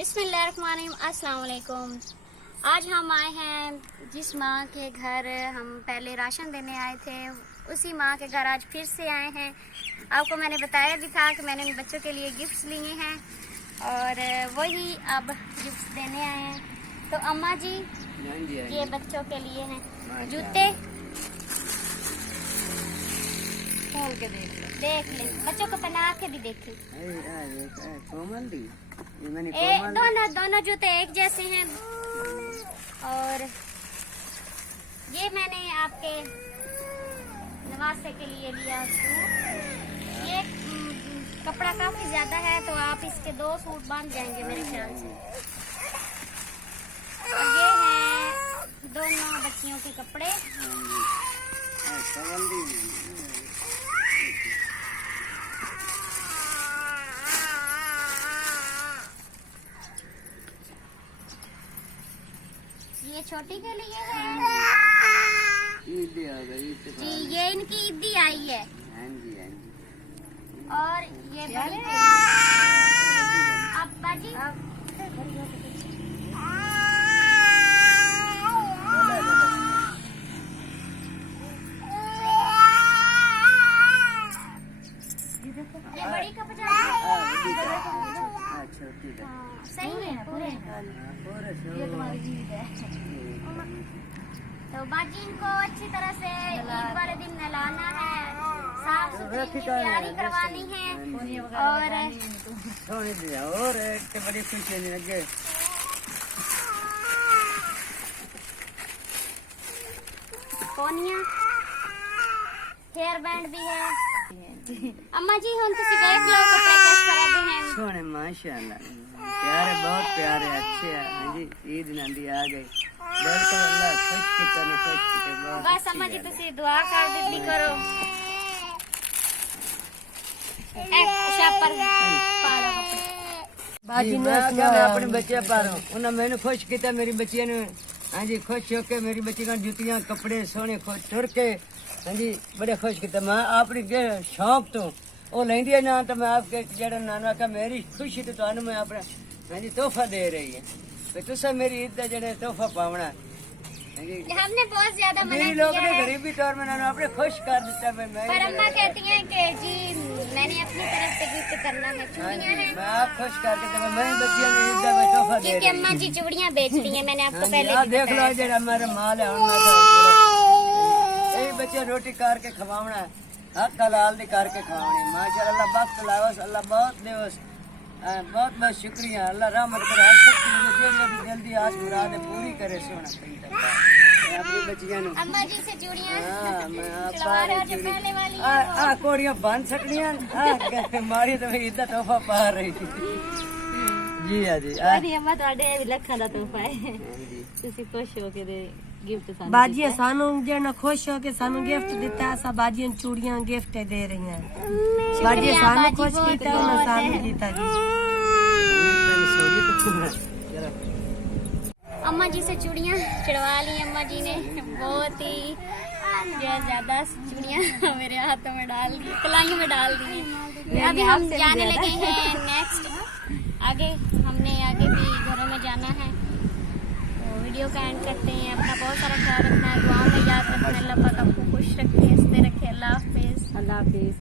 बिस्मिल्लाहिर्रहमानिर्रहीम, अस्सलाम वालेकुम। आज हम आए हैं जिस माँ के घर हम पहले राशन देने आए थे, उसी माँ के घर आज फिर से आए हैं। आपको मैंने बताया भी था कि मैंने इन बच्चों के लिए गिफ्ट्स लिए हैं और वही अब गिफ्ट्स देने आए हैं। तो अम्मा जी, ये बच्चों के लिए हैं जूते, खोल के देख ले, बच्चों को पहना के भी देखी। दोनों जूते एक जैसे हैं। और ये मैंने आपके नवासे के लिए लिया सूट। ये कपड़ा काफी ज्यादा है तो आप इसके 2 सूट बांध जाएंगे मेरे ख्याल से। और ये हैं दोनों बच्चियों के कपड़े। ये छोटी के लिए है जी, ये इनकी ईदी आई है। और ये बड़ी के लिए अब बाजी ये बड़ी का 50 सही है पूरे। ये तुम्हारी जीत है। तो बाजी इनको अच्छी तरह से ईद वाले दिन नहलाना है, साफ सुथरी की तैयारी करवानी है। और बड़ी खुशी लगे कोनिया, हेयर बैंड भी है। अम्मा जी हम तो देख लो कपड़े कैसे करा दे हैं। सोने माशाल्लाह, प्यारे बहुत प्यारे अच्छे हैं। हाँ जी, ईद नंदी आ गई, बिल्कुल अल्लाह खुश की तरह खुश की। बस अम्मा जी तुसी दुआ कर दी करो। शापर पालो बाजी मैं अपने बच्चे पालो, उन्हें मैंने खुश किया, मेरी बच्चियों ने। हाँ जी, खुश होके मेरी बच्ची का जुतियां कपड़े सोने खुश तुर के। हाँ जी, बड़े खुश किया। मैं अपनी शौक तो वो लेंदी है ना, तो मैं आपके जरा नाना का मेरी खुशी तो तुहानू मैं अपना हाँ जी तोहफा दे रही है। तो तुसा मेरी ईद का जरा तोहफा पावना। हमने बहुत ज्यादा मना मेरी लोग ने गरीबी तौर में ना अपने खुश कर देता। पर अम्मा कहती हैं कि जी मैंने अपनी तरफ से गिफ्ट करना है, चूड़ियां हैं। मैं आप खुश करके तो मैं बच्चियों ने ईद का तोहफा दे क्योंकि अम्मा जी चूड़ियां बेचती हैं, मैंने आपको पहले भी देख लो जरा हमारा माल है। यही बच्चे रोटी करके खवावना, हक हलाल दी करके खवानी। माशाअल्लाह वक्त लावस, अल्लाह बहुत देवस, बहुत बहुत शुक्रिया। अल्लाह रहमत करे, हर शक्ति मुझे जल्दी आस मुराद पूरी करे। सोना अपनी बच्चियां नु अम्मा जी से चूड़ियां पहले वाली आ कोड़ियां बांध सकनियां मारी तो इदा तोहफा पा रही जी। हाँ जी, अम्मा ਤੁਹਾਡੇ ਵੀ ਲੱਖਾਂ ਦਾ ਤੋਹਫਾ ਹੈ, ਤੁਸੀਂ ਖੁਸ਼ ਹੋ ਕੇ ਦੇ गिफ्ट ਸਾਨੂੰ बाजियां सानू जेना खुश हो के सानू गिफ्ट दिता, सब बाजियां चूड़ियां गिफ्ट दे रही हैं। बाजियां सानू खुश किया, उन्हें सानू दिता जी। अम्मा जी से चूड़ियां चढ़वा ली अम्मा जी ने, बहुत ही ज्यादा चूड़ियां मेरे हाथों में डाल दी, कलाइयों में डाल दी। अभी हम जाने लगे हैं नेक्स्ट आगे, हमने आगे भी घरों में जाना है। तो वीडियो का एंड करते हैं। अपना बहुत सारा ख्याल रखना है, दुआओं में याद रखना। अल्लाह पाक आपको खुश रखे, हंसते रखे। अल्लाह हाफिज।